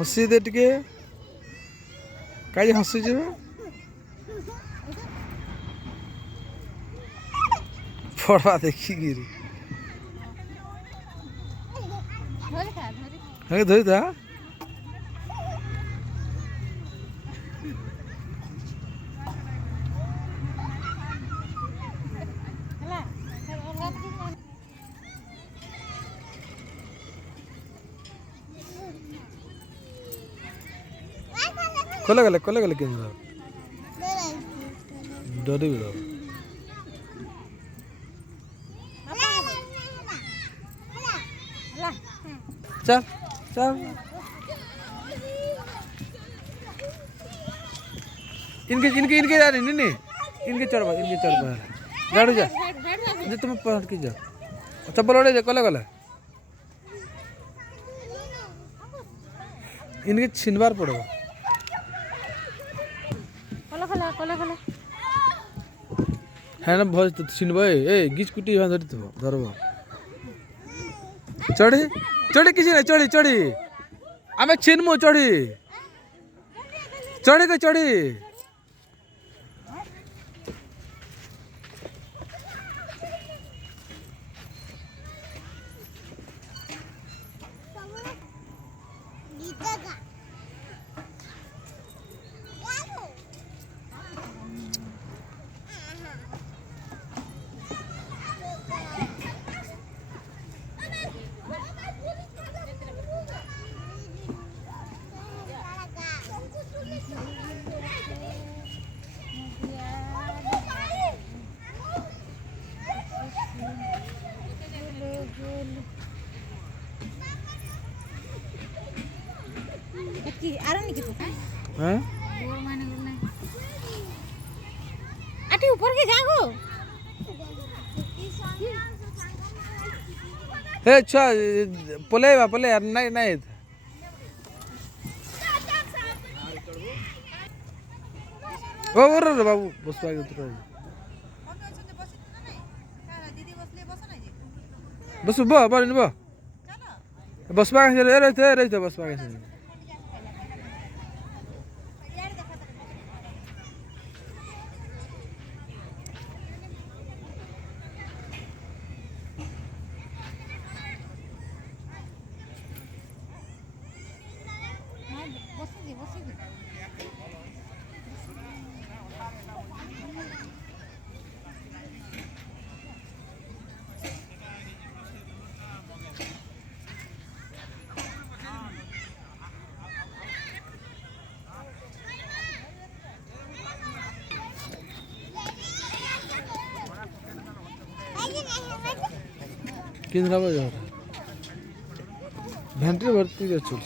हसी दे टिके कहीं हसी जीव पढ़वा देखिकी धरी था कले गले के डरी भी चल चल इनके इनके इनके जा रही नहीं इनके चढ़ गाड़ी जा जो तुम पहुंच की जा चप्पल ओढ़े जा कले गले इनके छिनबार पड़ेगा है ना भज तो छिनब ए गिच कुटी धरी थो धरब चढ़ी चढ़ी किसी नहीं चढ़ी चढ़ी आम छिनमु चढ़ी चढ़ी के चढ़ी ऊपर के जागो हे अच्छा पले नहीं नहीं ओ रे बाबू बस आगे उतर बस बस रहते बस किंद्रा बाजार भेंटी भर्ती के चल